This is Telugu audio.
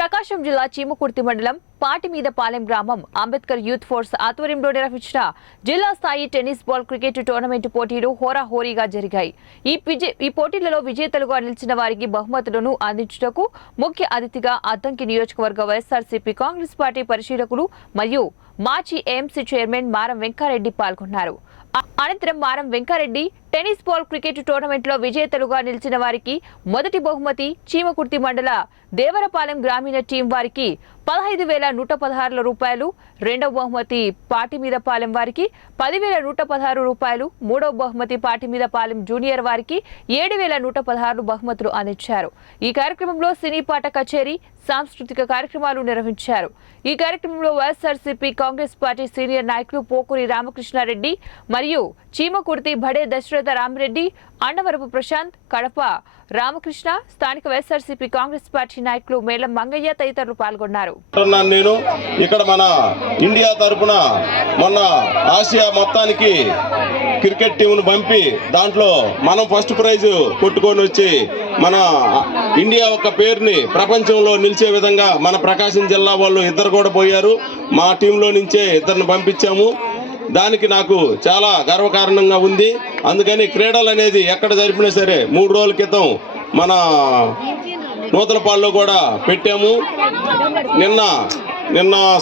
ప్రకాశం జిల్లా చీమకుర్తి మండలం పాటిమీదపాలెం గ్రామం అంబేద్కర్ యూత్ ఫోర్స్ ఆధ్వర్యంలో నిర్వహించిన జిల్లా స్థాయి టెన్నిస్ బాల్ క్రికెట్ టోర్నమెంట్ పోటీలు హోరాహోరీగా జరిగాయి. ఈ పోటీలలో విజేతలుగా నిలిచిన వారికి బహుమతులను అందించుటకు ముఖ్య అతిథిగా అద్దంకి నియోజకవర్గ వైఎస్ఆర్సీపీ కాంగ్రెస్ పార్టీ పరిశీలకులు మరియు మాజీ ఏఎంసీ చైర్మన్ మారం వెంకారెడ్డి పాల్గొన్నారు. అనంతరం మారం Venka Reddy tennis ball cricket tournament లో విజేతలుగా నిలిచిన వారికి మొదటి బహుమతి చీమకుర్తి మండల దేవరపాలెం గ్రామీణ టీం వారికి 15,116 రూపాయలు, రెండవ బహుమతి పాటిమీదపాలెం వారికి 10,116 రూపాయలు, మూడవ బహుమతి పాటిమీదపాలెం జూనియర్ వారికి 7,116 బహుమతులు అందించారు. ఈ కార్యక్రమంలో సినీ పాట కచేరీ, సాంస్కృతిక కార్యక్రమాలు నిర్వహించారు. ఈ కార్యక్రమంలో వైఎస్ఆర్సీపీ కాంగ్రెస్ పార్టీ సీనియర్ నాయకులు పోకూరి రామకృష్ణారెడ్డి మరియు చీమకుర్తి బడే దశరథ రామిరెడ్డి, అన్నవరపు ప్రశాంత్, కడప రామకృష్ణ, స్థానిక వైఎస్ఆర్సీపీ కాంగ్రెస్ పార్టీ నాయకులు మేళం మంగయ్య తదితరులు పాల్గొన్నారు. నేను ఇక్కడ మన ఇండియా తరపున మొన్న ఆసియా మొత్తానికి క్రికెట్ టీంను పంపి దాంట్లో మనం ఫస్ట్ ప్రైజ్ కొట్టుకొని వచ్చి మన ఇండియా యొక్క పేరుని ప్రపంచంలో నిలిచే విధంగా మన ప్రకాశం జిల్లా వాళ్ళు ఇద్దరు కూడా పోయారు. మా టీంలో నుంచే ఇద్దరిని పంపించాము. దానికి నాకు చాలా గర్వకారణంగా ఉంది. అందుకని క్రీడలు అనేది ఎక్కడ జరిపినా సరే 3 రోజుల క్రితం మన నూతలపాడులో కూడా పెట్టాము. నిన్న